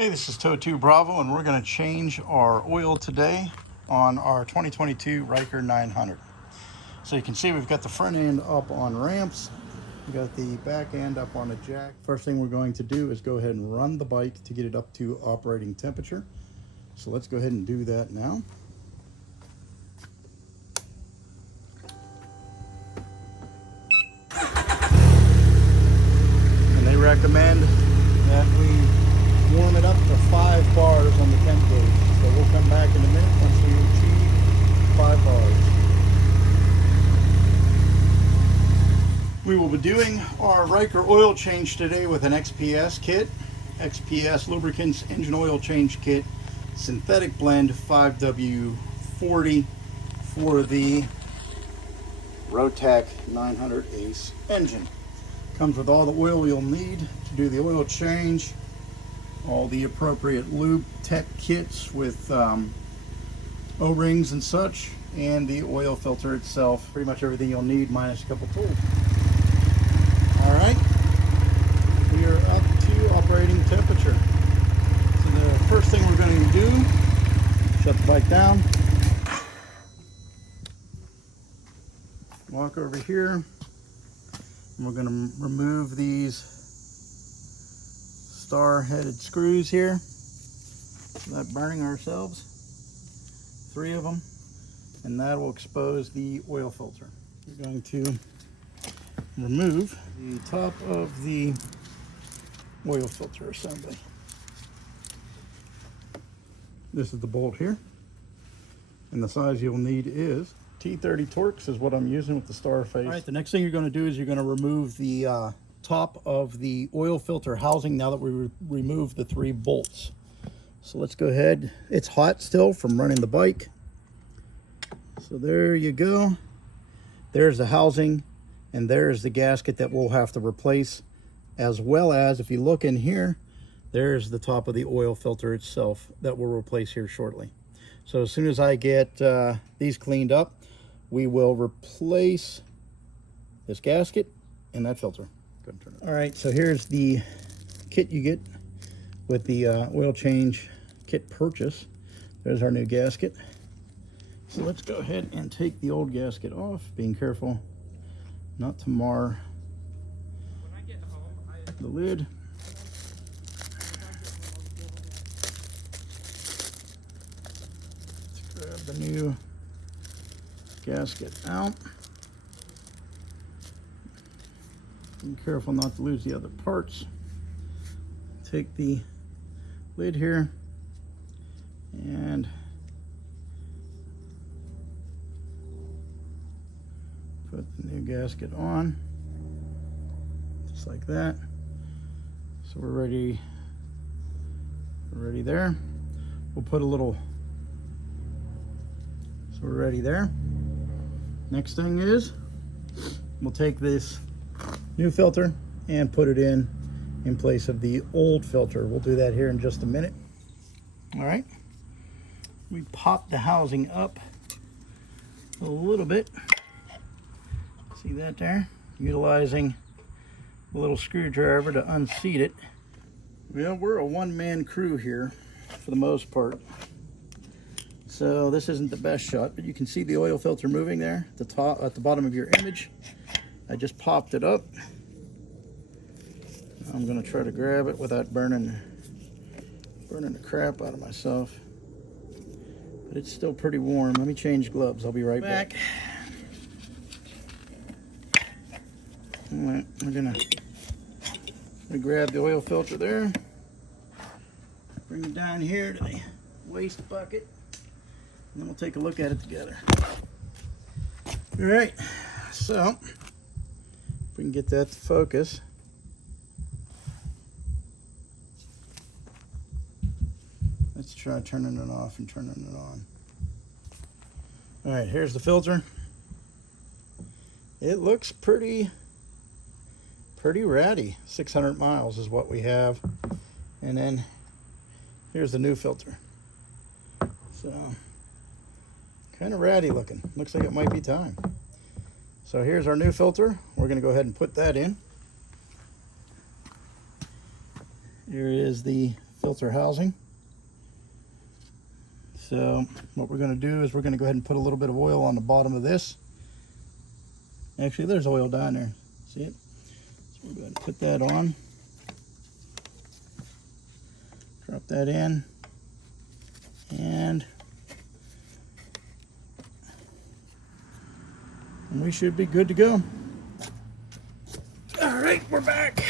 Hey, this is Toe2 Bravo, and we're going to change our oil today on our 2022 RYKER 900. So you can see we've got the front end up on ramps, we've got the back end up on a jack. First thing we're going to do is go ahead and run the bike to get it up to operating temperature. So let's go ahead and do that now. And they recommend that we warm it up to 5 bars on the temp gauge. So we'll come back in a minute once we achieve 5 bars. We will be doing our RYKER oil change today with an XPS kit. XPS Lubricants Engine Oil Change Kit, synthetic blend 5W40 for the Rotac 900 Ace engine. Comes with all the oil you'll need to do the oil change, all the appropriate lube tech kits with O-rings and such, and the oil filter itself. Pretty much everything you'll need minus a couple tools. Alright, we are up to operating temperature. So the first thing we're going to do, shut the bike down, walk over here, and we're going to remove these star-headed screws here without burning ourselves. 3 of them, and that will expose the oil filter. We're going to remove the top of the oil filter assembly. This is the bolt here, and the size you'll need is T30 Torx is what I'm using with the star face. All right, the next thing you're going to do is you're going to remove the top of the oil filter housing now that we remove the 3 bolts. So let's go ahead. It's hot still from running the bike. So there you go. There's the housing, and there's the gasket that we'll have to replace, as well as, if you look in here, there's the top of the oil filter itself that we'll replace here shortly. So as soon as I get these cleaned up, we will replace this gasket and that filter. All right, so here's the kit you get with the oil change kit purchase. There's our new gasket. So let's go ahead and take the old gasket off, being careful not to mar the lid. Let's grab the new gasket out. Be careful not to lose the other parts. Take the lid here and put the new gasket on, just like that. So we're ready there. We'll put a little, so we're ready there. Next thing is we'll take this new filter and put it in place of the old filter. We'll do that here in just a minute. All right, we pop the housing up a little bit. See that there? Utilizing a little screwdriver to unseat it. Well, we're a one-man crew here for the most part, so this isn't the best shot, but you can see the oil filter moving there at the top, at the bottom of your image. I just popped it up. I'm gonna try to grab it without burning the crap out of myself. But it's still pretty warm. Let me change gloves. I'll be right back. All right, we're gonna grab the oil filter there. Bring it down here to the waste bucket, and then we'll take a look at it together. All right, so if we can get that to focus. Let's try turning it off and turning it on. All right, here's the filter. It looks pretty ratty. 600 miles is what we have. And then here's the new filter. So kind of ratty looking. Looks like it might be time. So here's our new filter. We're going to go ahead and put that in. Here is the filter housing. So what we're going to do is we're going to go ahead and put a little bit of oil on the bottom of this. Actually, there's oil down there. See it? So we're going to put that on. Drop that in. And we should be good to go. All right, we're back.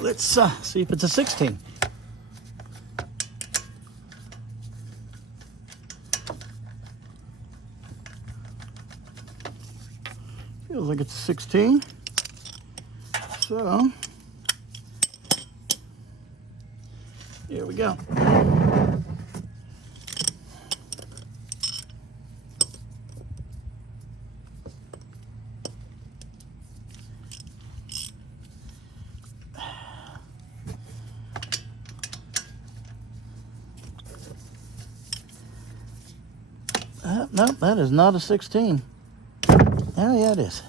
Let's see if it's a 16. Feels like it's a 16. So, here we go. No, that is not a 16. Oh, yeah, it is.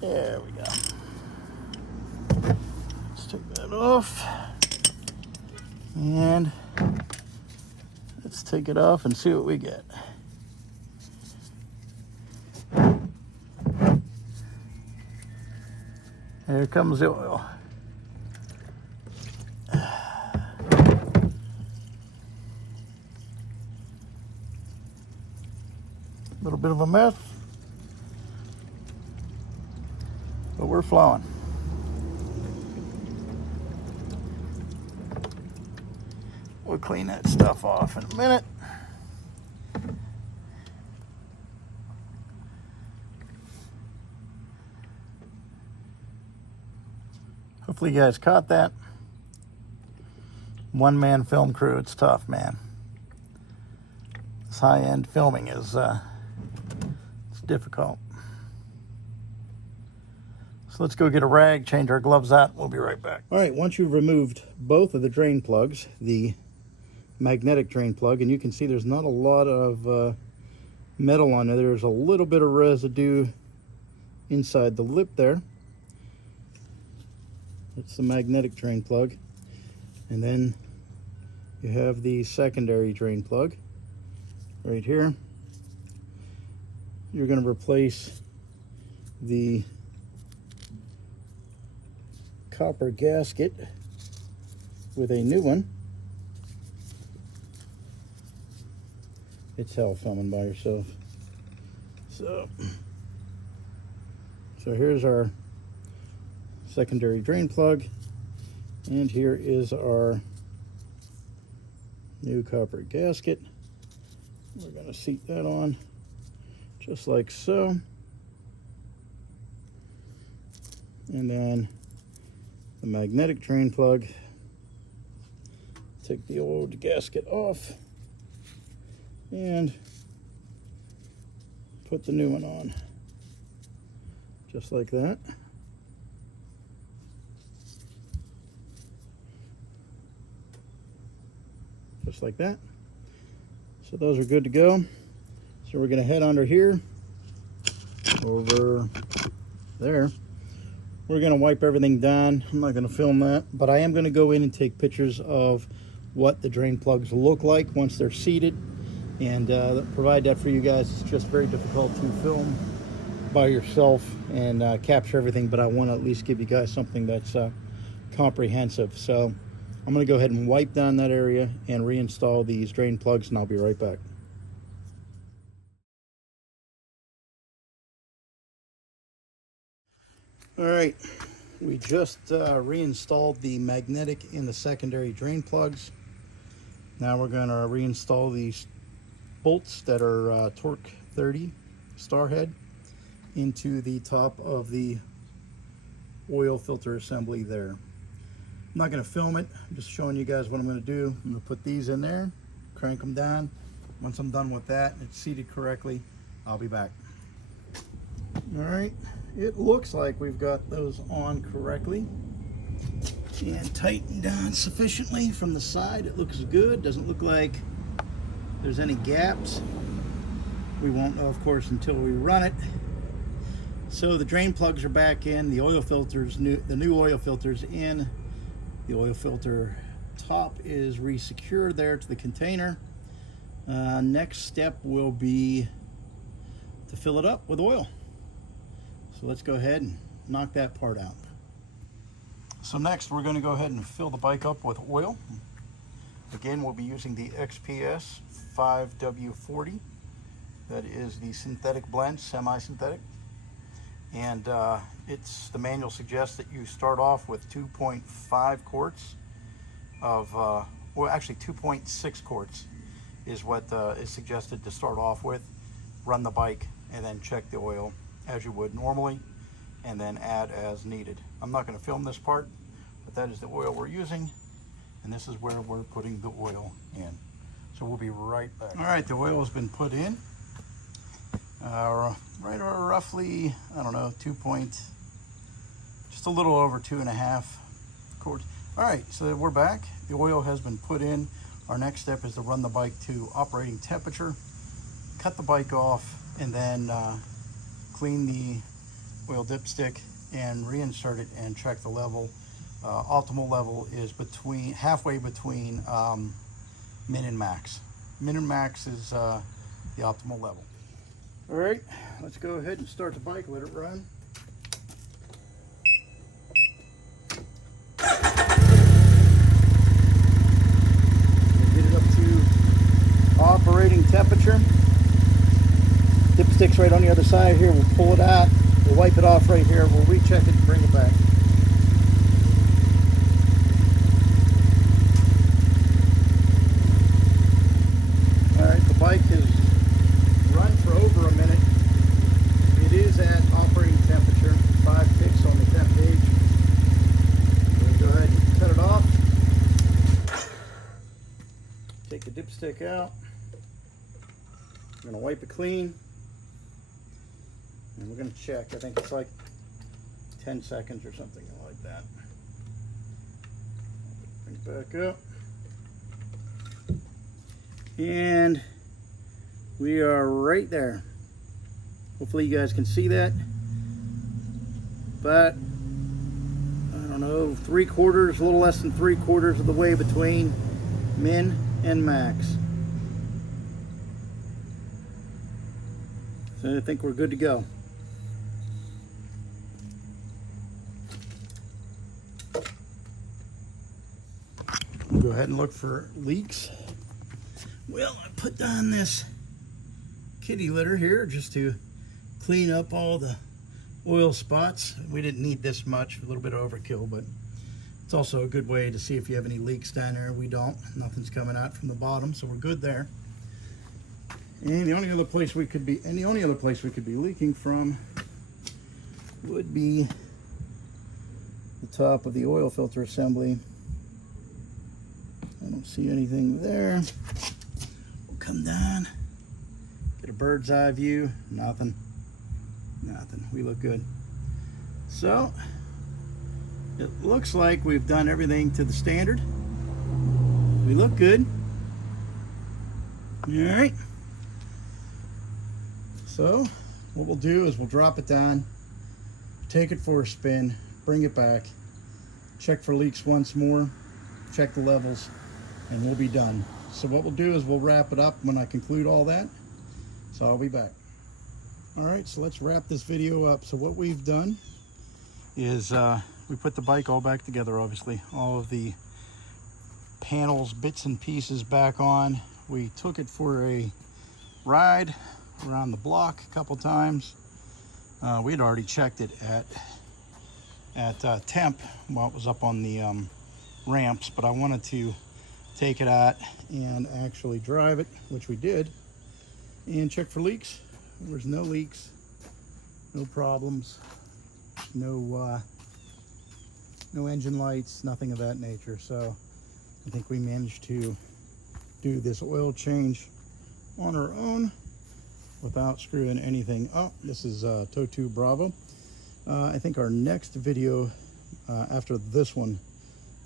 There we go. Let's take that off. And let's take it off and see what we get. Here comes the oil. A little bit of a mess, but we're flowing. We'll clean that stuff off in a minute. Hopefully you guys caught that. One-man film crew, it's tough, man. This high-end filming is difficult. So let's go get a rag, change our gloves out, we'll be right back. All right, once you've removed both of the drain plugs, the magnetic drain plug, and you can see there's not a lot of metal on there. There's a little bit of residue inside the lip there. That's the magnetic drain plug. And then you have the secondary drain plug right here. You're going to replace the copper gasket with a new one. It's hell filming by yourself. So here's our secondary drain plug, and here is our new copper gasket. We're going to seat that on just like so, and then the magnetic drain plug. Take the old gasket off and put the new one on just like that. Just like that. So those are good to go. So we're going to head under here, over there. We're going to wipe everything down. I'm not going to film that, but I am going to go in and take pictures of what the drain plugs look like once they're seated, and provide that for you guys. It's just very difficult to film by yourself and capture everything, but I want to at least give you guys something that's comprehensive. So I'm going to go ahead and wipe down that area and reinstall these drain plugs, and I'll be right back. All right, we just reinstalled the magnetic and the secondary drain plugs. Now we're going to reinstall these bolts that are torque 30 star head into the top of the oil filter assembly there. I'm not going to film it, I'm just showing you guys what I'm going to do. I'm going to put these in there, crank them down. Once I'm done with that and it's seated correctly, I'll be back. All right, it looks like we've got those on correctly and tightened down sufficiently from the side. It looks good, doesn't look like there's any gaps. We won't know, of course, until we run it. So the drain plugs are back in, the oil filters, the new oil filters in, The oil filter top is re-secured there to the container. Next step will be to fill it up with oil. So let's go ahead and knock that part out. So next we're going to go ahead and fill the bike up with oil. Again, we'll be using the XPS 5W40. That is the synthetic blend, semi-synthetic. And the manual suggests that you start off with 2.5 quarts of, well actually 2.6 quarts is what is suggested to start off with. Run the bike and then check the oil as you would normally, and then add as needed. I'm not going to film this part, but that is the oil we're using, and this is where we're putting the oil in. So we'll be right back. All right, the oil has been put in. Right roughly, I don't know, just a little over 2.5 quarts. All right, so we're back. The oil has been put in. Our next step is to run the bike to operating temperature, cut the bike off, and then clean the oil dipstick and reinsert it and check the level. Optimal level is halfway between min and max. Min and max is the optimal level. All right, let's go ahead and start the bike, let it run. We'll get it up to operating temperature. Dipstick's right on the other side here. We'll pull it out. We'll wipe it off right here. We'll recheck it and bring it back. All right, the bike has run for over a minute. It is at operating temperature, 5 ticks on the temp gauge. We'll go ahead and cut it off. Take the dipstick out. We're going to wipe it clean. And we're going to check. I think it's like 10 seconds or something like that. Bring it back up. And we are right there. Hopefully you guys can see that. But I don't know, a little less than 3/4 of the way between min and max. So I think we're good to go. We'll go ahead and look for leaks. Well, I put down this kitty litter here just to clean up all the oil spots. We didn't need this much, a little bit of overkill, but it's also a good way to see if you have any leaks down there. We don't. Nothing's coming out from the bottom, so we're good there. And the only other place we could be leaking from would be the top of the oil filter assembly. I don't see anything there. We'll come down, get a bird's eye view. Nothing. We look good. So it looks like we've done everything to the standard. We look good. All right. So what we'll do is we'll drop it down, take it for a spin, bring it back, check for leaks once more, check the levels, and we'll be done. So what we'll do is we'll wrap it up when I conclude all that. So I'll be back. All right, so let's wrap this video up. So what we've done is we put the bike all back together, obviously. All of the panels, bits and pieces back on. We took it for a ride around the block a couple times. We'd already checked it at temp while it was up on the ramps, but I wanted to take it out and actually drive it, which we did, and check for leaks. There's no leaks, no problems, no engine lights, nothing of that nature. So I think we managed to do this oil change on our own without screwing anything up. This is Totu Bravo. I think our next video after this one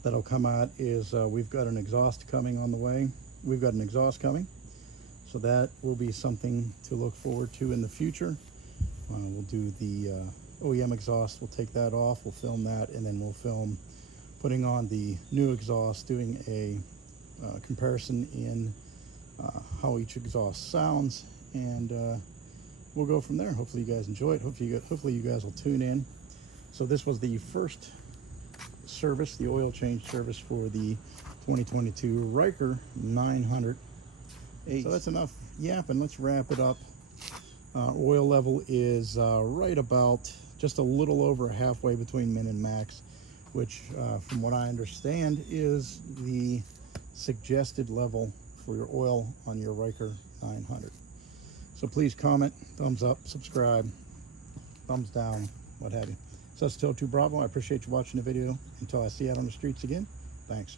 that'll come out is we've got an exhaust coming on the way. We've got an exhaust coming, so that will be something to look forward to in the future. We'll do the OEM exhaust. We'll take that off, we'll film that, and then we'll film putting on the new exhaust, doing a comparison in how each exhaust sounds, and we'll go from there. Hopefully you guys enjoy it. Hopefully you guys will tune in. So this was the first service, the oil change service for the 2022 RYKER 900. So that's enough yapping. Let's wrap it up. Oil level is right about just a little over halfway between min and max, which from what I understand is the suggested level for your oil on your RYKER 900. So please comment, thumbs up, subscribe, thumbs down, what have you. So that's Still 2 Bravo. I appreciate you watching the video. Until I see you out on the streets again, thanks.